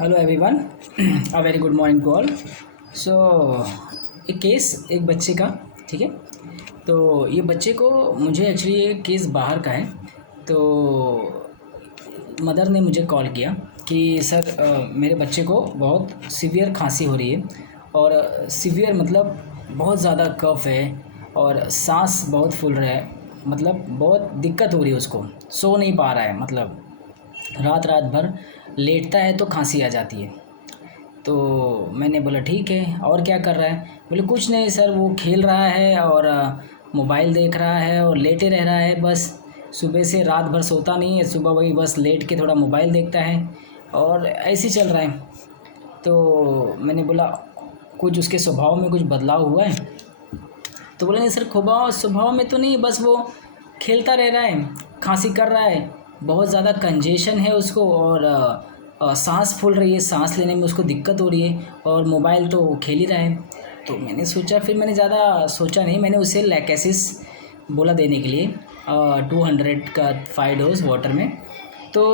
Hello everyone, a very good morning to all. So एक बच्चे का, ठीक है। तो ये बच्चे को मुझे एक्चुअली ये केस बाहर का है। तो मदर ने मुझे कॉल किया कि सर मेरे बच्चे को बहुत सीवियर खांसी हो रही है और सीवियर मतलब बहुत ज़्यादा कफ है और सांस बहुत फूल रहा है, मतलब बहुत दिक्कत हो रही है उसको, सो नहीं पा रहा है, मतलब रात रात भर लेटता है तो खांसी आ जाती है। तो मैंने बोला ठीक है, और क्या कर रहा है? बोले कुछ नहीं सर, वो खेल रहा है और मोबाइल देख रहा है और लेटे रह रहा है बस। सुबह से रात भर सोता नहीं है, सुबह वही बस लेट के थोड़ा मोबाइल देखता है और ऐसे ही चल रहा है। तो मैंने बोला कुछ उसके स्वभाव में कुछ बदलाव हुआ है? तो बोले नहीं सर, स्वभाव स्वभाव में तो नहीं, बस वो खेलता रह रहा है, खांसी कर रहा है, बहुत ज़्यादा कंजेशन है उसको और सांस फूल रही है, सांस लेने में उसको दिक्कत हो रही है और मोबाइल तो वो खेल ही रहा है। तो मैंने सोचा, फिर मैंने ज़्यादा सोचा नहीं, मैंने उसे लैकेसिस बोला देने के लिए 200 का 5 डोज वाटर में। तो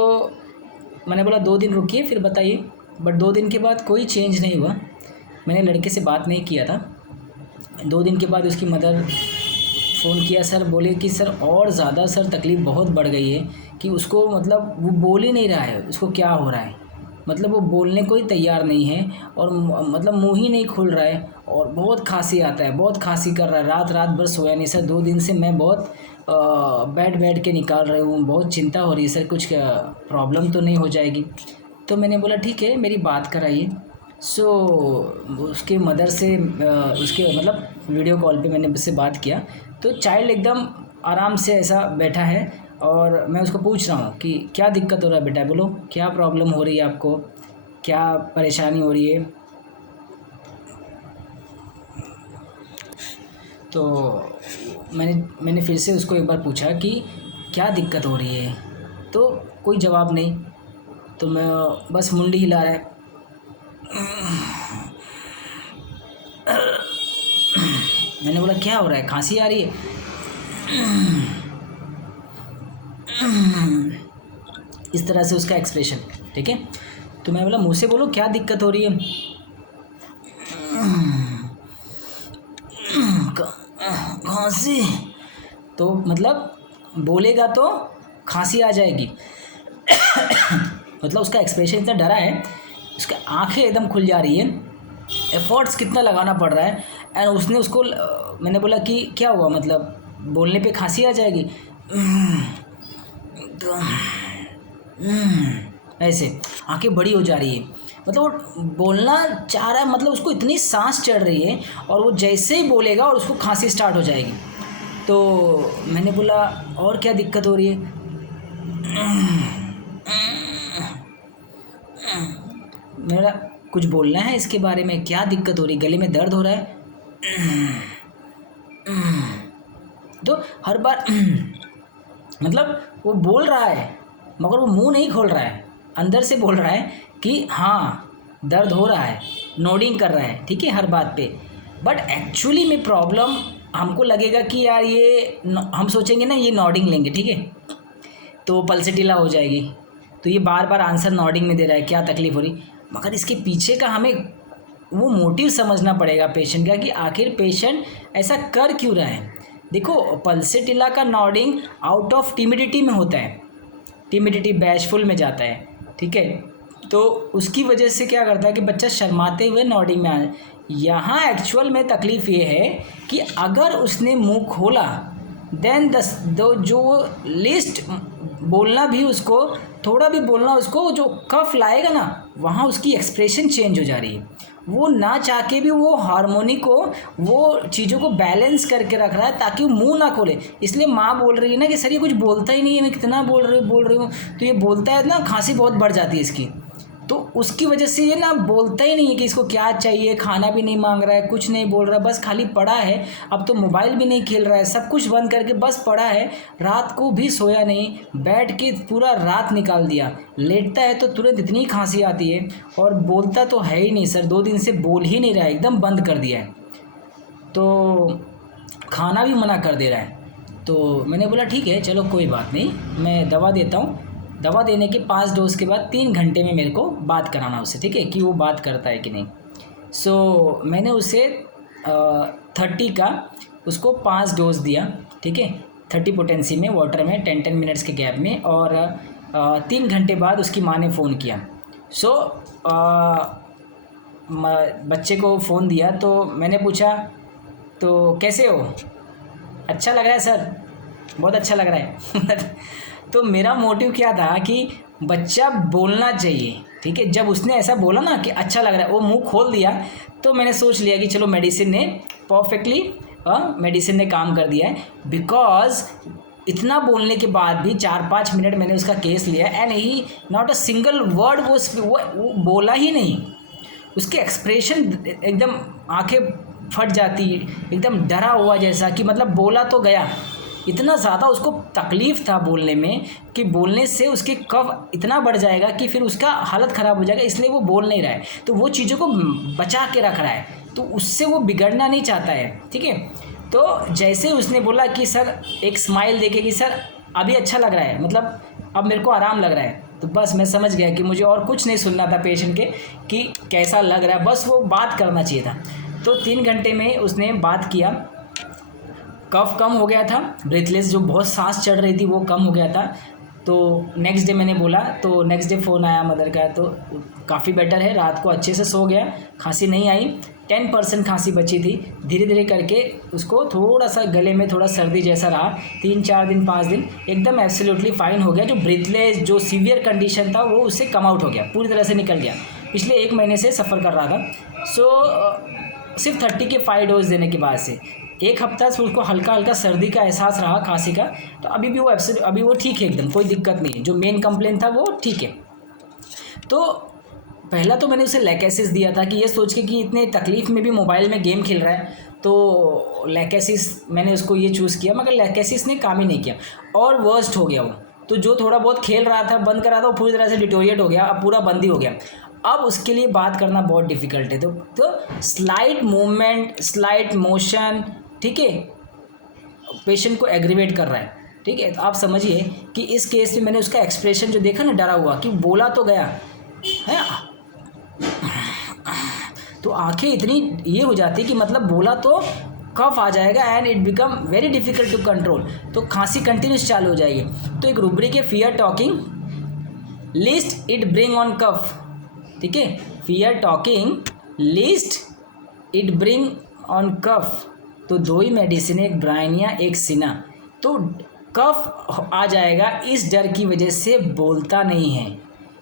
मैंने बोला 2 दिन रुकिए फिर बताइए, बट 2 दिन के बाद कोई चेंज नहीं हुआ। मैंने लड़के से बात नहीं किया था। 2 दिन के बाद उसकी मदर फ़ोन किया, सर बोले कि सर और ज़्यादा सर तकलीफ़ बहुत बढ़ गई है कि उसको, मतलब वो बोल ही नहीं रहा है, उसको क्या हो रहा है, मतलब वो बोलने को ही तैयार नहीं है और मतलब मुंह ही नहीं खुल रहा है और बहुत खांसी आता है, बहुत खांसी कर रहा है, रात रात भर सोया नहीं सर। 2 दिन से मैं बहुत बैठ बैठ के निकाल रही हूँ, बहुत चिंता हो रही है सर, कुछ प्रॉब्लम तो नहीं हो जाएगी? तो मैंने बोला ठीक है, मेरी बात कराइए। सो उसके मदर से उसके मतलब वीडियो कॉल पे मैंने उससे बात किया। तो चाइल्ड एकदम आराम से ऐसा बैठा है और मैं उसको पूछ रहा हूँ कि क्या दिक्कत हो रहा है बेटा, बोलो क्या प्रॉब्लम हो रही है आपको, क्या परेशानी हो रही है? तो मैंने फिर से उसको एक बार पूछा कि क्या दिक्कत हो रही है, तो कोई जवाब नहीं। तो मैं बस मुंडी हिला रहा है। मैंने बोला क्या हो रहा है, खांसी आ रही है? इस तरह से उसका एक्सप्रेशन, ठीक है। तो मैं बोला मुँह से बोलो क्या दिक्कत हो रही है। खांसी, तो मतलब बोलेगा तो खांसी आ जाएगी। मतलब उसका एक्सप्रेशन इतना डरा है, उसकी आंखें एकदम खुल जा रही है, एफर्ट्स कितना लगाना पड़ रहा है। एंड उसने उसको मैंने बोला कि क्या हुआ, मतलब बोलने पे खांसी आ जाएगी? तो ऐसे आंखें बड़ी हो जा रही है, मतलब वो बोलना चाह रहा है, मतलब उसको इतनी सांस चढ़ रही है और वो जैसे ही बोलेगा और उसको खांसी स्टार्ट हो जाएगी। तो मैंने बोला और क्या दिक्कत हो रही है? मेरा कुछ बोलना है इसके बारे में, क्या दिक्कत हो रही, गले में दर्द हो रहा है? तो हर बार मतलब वो बोल रहा है मगर वो मुंह नहीं खोल रहा है, अंदर से बोल रहा है कि हाँ दर्द हो रहा है, नोडिंग कर रहा है, ठीक है, हर बात पे। बट एक्चुअली में प्रॉब्लम हमको लगेगा कि यार ये हम सोचेंगे ना ये नॉडिंग लेंगे, ठीक है, तो पल्सेटिला हो जाएगी। तो ये बार बार आंसर नॉडिंग में दे रहा है, क्या तकलीफ़ हो रही, मगर इसके पीछे का हमें वो मोटिव समझना पड़ेगा पेशेंट का कि आखिर पेशेंट ऐसा कर क्यों रहा है। देखो पल्सेटिला का नॉडिंग आउट ऑफ टिमिडिटी में होता है, टिमिडिटी बैशफुल में जाता है, ठीक है। तो उसकी वजह से क्या करता है कि बच्चा शर्माते हुए नॉडिंग में आ। यहाँ एक्चुअल में तकलीफ़ ये है कि अगर उसने मुंह खोला देन दो जो लिस्ट बोलना भी, उसको थोड़ा भी बोलना, उसको जो कफ लाएगा ना, वहाँ उसकी एक्सप्रेशन चेंज हो जा रही है। वो ना चाह के भी वो हार्मोनी को, वो चीज़ों को बैलेंस करके रख रहा है ताकि वो मुंह ना खोले। इसलिए माँ बोल रही है ना कि सर ये कुछ बोलता ही नहीं है, मैं कितना बोल रही हूँ, तो ये बोलता है ना, खांसी बहुत बढ़ जाती है इसकी। तो उसकी वजह से ये ना बोलता ही नहीं है कि इसको क्या चाहिए, खाना भी नहीं मांग रहा है, कुछ नहीं बोल रहा, बस खाली पड़ा है। अब तो मोबाइल भी नहीं खेल रहा है, सब कुछ बंद करके बस पड़ा है, रात को भी सोया नहीं, बैठ के पूरा रात निकाल दिया, लेटता है तो तुरंत इतनी खांसी आती है और बोलता तो है ही नहीं सर, 2 दिन से बोल ही नहीं रहा है, एकदम बंद कर दिया है। तो खाना भी मना कर दे रहा है। तो मैंने बोला ठीक है चलो कोई बात नहीं, मैं दवा देता हूँ, दवा देने के 5 डोज के बाद 3 घंटे में मेरे को बात कराना उससे, ठीक है, कि वो बात करता है कि नहीं। सो मैंने उसे 30 का उसको 5 डोज दिया, ठीक है, 30 पोटेंसी में वाटर में 10-10 मिनट्स के गैप में। और 3 घंटे बाद उसकी माँ ने फ़ोन किया। सो बच्चे को फ़ोन दिया तो मैंने पूछा तो कैसे हो, अच्छा लग रहा है सर, बहुत अच्छा लग रहा है। तो मेरा मोटिव क्या था कि बच्चा बोलना चाहिए, ठीक है। जब उसने ऐसा बोला ना कि अच्छा लग रहा है, वो मुंह खोल दिया, तो मैंने सोच लिया कि चलो मेडिसिन ने परफेक्टली मेडिसिन ने काम कर दिया है। बिकॉज इतना बोलने के बाद भी 4-5 मिनट मैंने उसका केस लिया and he not a single word वो बोला ही नहीं। उसके एक्सप्रेशन एकदम आंखें फट जाती, एकदम डरा हुआ जैसा कि मतलब बोला तो गया। इतना ज़्यादा उसको तकलीफ़ था बोलने में कि बोलने से उसके कफ इतना बढ़ जाएगा कि फिर उसका हालत ख़राब हो जाएगा, इसलिए वो बोल नहीं रहा है। तो वो चीज़ों को बचा के रख रहा है, तो उससे वो बिगड़ना नहीं चाहता है, ठीक है। तो जैसे उसने बोला कि सर एक स्माइल देके कि सर अभी अच्छा लग रहा है, मतलब अब मेरे को आराम लग रहा है, तो बस मैं समझ गया कि मुझे और कुछ नहीं सुनना था पेशेंट के कि कैसा लग रहा है, बस वो बात करना चाहिए था। तो 3 घंटे में उसने बात किया, कफ कम हो गया था, ब्रेथलेस जो बहुत सांस चढ़ रही थी वो कम हो गया था। तो नेक्स्ट डे मैंने बोला, तो नेक्स्ट डे फ़ोन आया मदर का, तो काफ़ी बेटर है, रात को अच्छे से सो गया, खांसी नहीं आई, 10% खांसी बची थी। धीरे धीरे करके उसको थोड़ा सा गले में थोड़ा सर्दी जैसा रहा, 3-4 दिन 5 दिन एकदम एब्सोल्युटली फाइन हो गया। जो ब्रीथलेस जो सीवियर कंडीशन था वो उससे कम आउट हो गया, पूरी तरह से निकल गया। पिछले 1 महीने से सफ़र कर रहा था। सिर्फ 30 के 5 डोज देने के बाद से 1 हफ्ता से उसको हल्का हल्का सर्दी का एहसास रहा, खांसी का, तो अभी वो ठीक है, एकदम कोई दिक्कत नहीं है। जो मेन कंप्लेन था वो ठीक है। तो पहला तो मैंने उसे लैकेसिस दिया था कि ये सोच के कि इतने तकलीफ़ में भी मोबाइल में गेम खेल रहा है, तो लैकेसिस मैंने उसको ये चूज़ किया, मगर लैकेसिस ने काम ही नहीं किया और वर्स्ट हो गया वो। तो जो थोड़ा बहुत खेल रहा था, बंद करा था, वो पूरी तरह से डिटोरिएट हो गया, अब पूरा बंद ही हो गया। अब उसके लिए बात करना बहुत डिफ़िकल्ट है। तो स्लाइट मूवमेंट, स्लाइट मोशन, ठीक है, पेशेंट को एग्रीवेट कर रहा है, ठीक है। तो आप समझिए कि इस केस में मैंने उसका एक्सप्रेशन जो देखा ना, डरा हुआ, कि बोला तो गया है, तो आंखें इतनी ये हो जाती कि मतलब बोला तो कफ आ जाएगा and it become very difficult to control, तो खांसी कंटिन्यूस चालू हो जाएगी। तो एक रूब्रिक है fear talking, list it bring on cough, ठीक है, fear talking, list it bring on cough. तो 2 ही मेडिसिन है, एक ब्राइनिया एक सिना। तो कफ आ जाएगा, इस डर की वजह से बोलता नहीं है।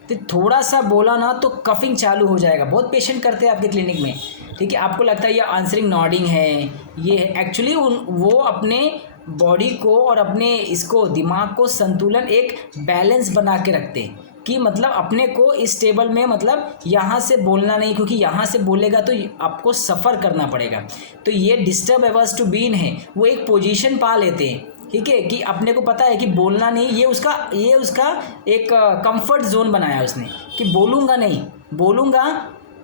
तो थोड़ा सा बोला ना तो कफिंग चालू हो जाएगा। बहुत पेशेंट करते हैं आपके क्लिनिक में, ठीक है, आपको लगता है ये आंसरिंग नॉडिंग है, ये है, एक्चुअली वो अपने बॉडी को और अपने इसको दिमाग को संतुलन, एक बैलेंस बना के रखते हैं कि मतलब अपने को इस टेबल में, मतलब यहाँ से बोलना नहीं, क्योंकि यहाँ से बोलेगा तो आपको सफ़र करना पड़ेगा। तो ये डिस्टर्ब एवर्स टू बीन है, वो एक पोजीशन पा लेते हैं, ठीक है, कि अपने को पता है कि बोलना नहीं, ये उसका एक कंफर्ट जोन बनाया उसने कि बोलूँगा नहीं, बोलूँगा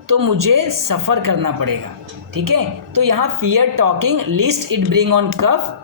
तो मुझे सफ़र करना पड़ेगा, ठीक है। तो यहाँ fear talking, list it bring on cough,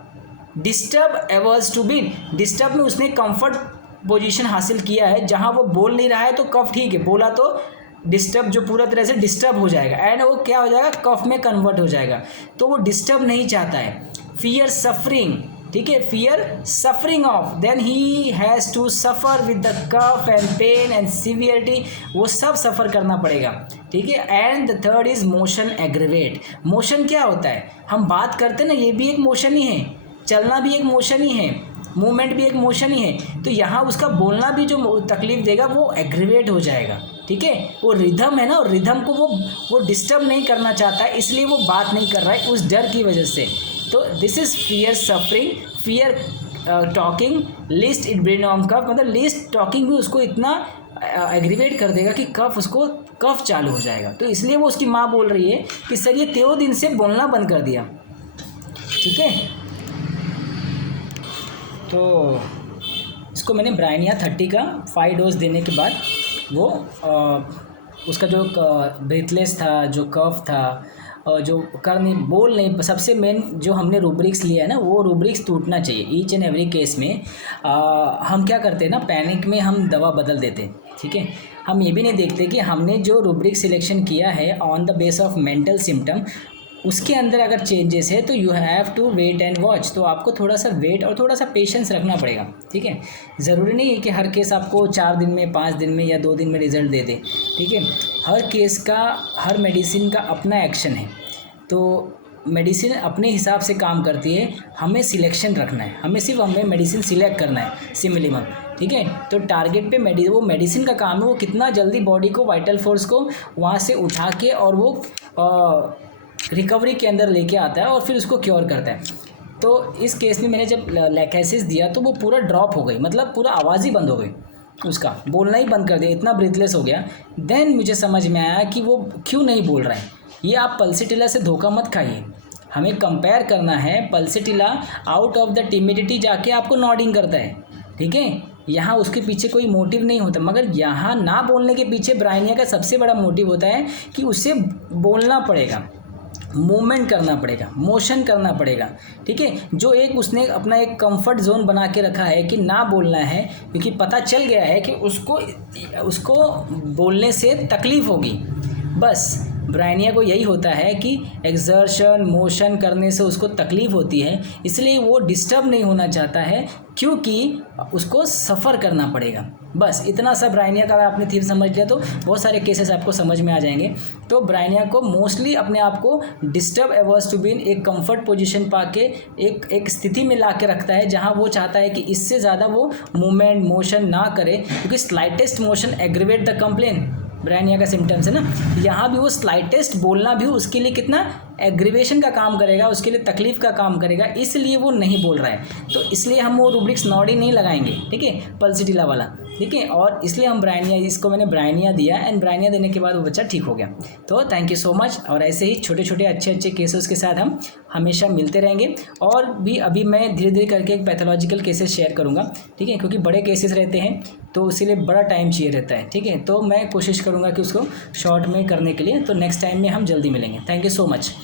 disturb avers to been, disturb में उसने कंफर्ट पोजीशन हासिल किया है, जहाँ वो बोल नहीं रहा है तो कफ ठीक है, बोला तो डिस्टर्ब जो पूरा तरह से डिस्टर्ब हो जाएगा एंड वो क्या हो जाएगा, कफ में कन्वर्ट हो जाएगा। तो वो डिस्टर्ब नहीं चाहता है। फियर सफरिंग, ठीक है, fear suffering of, then he has to suffer with the cough and pain and severity, वो सब सफ़र करना पड़ेगा, ठीक है। And the third is motion aggravate. Motion क्या होता है, हम बात करते हैं ना, ये भी एक मोशन ही है, चलना भी एक मोशन ही है, मूवमेंट भी एक मोशन ही है। तो यहाँ उसका बोलना भी जो तकलीफ देगा वो एग्रीवेट हो जाएगा, ठीक है। वो रिदम है ना, और रिदम को वो डिस्टर्ब नहीं करना चाहता है, इसलिए वो बात नहीं कर रहा है उस डर की वजह से। तो this is fear suffering, fear talking, list it bring on cough, मतलब लिस्ट टॉकिंग भी उसको इतना एग्रीवेट कर देगा कि कफ चालू हो जाएगा। तो इसलिए वो उसकी माँ बोल रही है कि सर ये 3 दिन से बोलना बंद कर दिया, ठीक है। तो इसको मैंने ब्राइनिया 30 का 5 डोज देने के बाद वो उसका जो ब्रीथलेस था, जो कफ था, और जो कर नहीं बोल नहीं, सबसे मेन जो हमने रूब्रिक्स लिया है ना, वो रूब्रिक्स टूटना चाहिए ईच एंड एवरी केस में। हम क्या करते हैं ना, पैनिक में हम दवा बदल देते हैं, ठीक है। हम ये भी नहीं देखते कि हमने जो रूब्रिक सिलेक्शन किया है on the base of mental symptom, उसके अंदर अगर चेंजेस है तो you have to wait and watch. तो आपको थोड़ा सा वेट और थोड़ा सा पेशेंस रखना पड़ेगा, ठीक है। ज़रूरी नहीं है कि हर केस आपको 4 दिन में, 5 दिन में या 2 दिन में रिज़ल्ट दे दे, ठीक है। हर केस का, हर मेडिसिन का अपना एक्शन है, तो मेडिसिन अपने हिसाब से काम करती है। हमें सिलेक्शन रखना है, हमें मेडिसिन सिलेक्ट करना है सिमिलिमम, ठीक है। तो टारगेट पे वो मेडिसिन का काम है, वो कितना जल्दी बॉडी को, वाइटल फोर्स को वहाँ से उठा के और वो रिकवरी के अंदर लेके आता है और फिर उसको क्योर करता है। तो इस केस में मैंने जब लैकेसिस दिया तो वो पूरा ड्रॉप हो गई, मतलब पूरा आवाज़ ही बंद हो गई, उसका बोलना ही बंद कर दिया, इतना ब्रीथलेस हो गया। देन मुझे समझ में आया कि वो क्यों नहीं बोल रहा है। ये आप पल्सिटिला से धोखा मत खाइए, हमें कंपेयर करना है। Pulsatilla out of the timidity जाके आपको नॉडिंग करता है, ठीक है। यहाँ उसके पीछे कोई मोटिव नहीं होता, मगर यहाँ ना बोलने के पीछे ब्राइनिया का सबसे बड़ा मोटिव होता है कि उसे बोलना पड़ेगा, मूवमेंट करना पड़ेगा, मोशन करना पड़ेगा, ठीक है। जो एक उसने अपना एक कंफर्ट जोन बना के रखा है कि ना बोलना है, क्योंकि पता चल गया है कि उसको बोलने से तकलीफ़ होगी। बस ब्राइनिया को यही होता है कि एक्सर्शन, मोशन करने से उसको तकलीफ़ होती है, इसलिए वो डिस्टर्ब नहीं होना चाहता है, क्योंकि उसको सफ़र करना पड़ेगा। बस इतना सा ब्राइनिया का आपने थीम समझ लिया तो बहुत सारे केसेस आपको समझ में आ जाएंगे। तो ब्राइनिया को मोस्टली अपने आप को डिस्टर्ब एवर्स टू बीन एक कंफर्ट पोजीशन पाके एक स्थिति में ला के रखता है, जहां वो चाहता है कि इससे ज़्यादा वो मूवमेंट, मोशन ना करे, क्योंकि slightest motion aggravate the complain. Bryonia का सिम्टम्स है ना, यहाँ भी वो स्लाइटेस्ट बोलना भी उसके लिए कितना एग्रीवेशन का काम करेगा, उसके लिए तकलीफ़ का काम करेगा, इसलिए वो नहीं बोल रहा है। तो इसलिए हम वो रूब्रिक्स नॉडी नहीं लगाएंगे, ठीक है, पल्सिटिला वाला, ठीक है। और इसलिए हम ब्राइनिया, इसको मैंने ब्राइनिया दिया, एंड ब्राइनिया देने के बाद वो बच्चा ठीक हो गया। तो थैंक यू सो मच। और ऐसे ही छोटे छोटे अच्छे केसेस के साथ हम हमेशा मिलते रहेंगे। और भी अभी मैं धीरे धीरे करके एक पैथोलॉजिकल केसेस शेयर करूँगा, ठीक है, क्योंकि बड़े केसेस रहते हैं तो इसीलिए बड़ा टाइम चाहिए रहता है, ठीक है। तो मैं कोशिश करूँगा कि उसको शॉर्ट में करने के लिए। तो नेक्स्ट टाइम में हम जल्दी मिलेंगे। Thank you so much.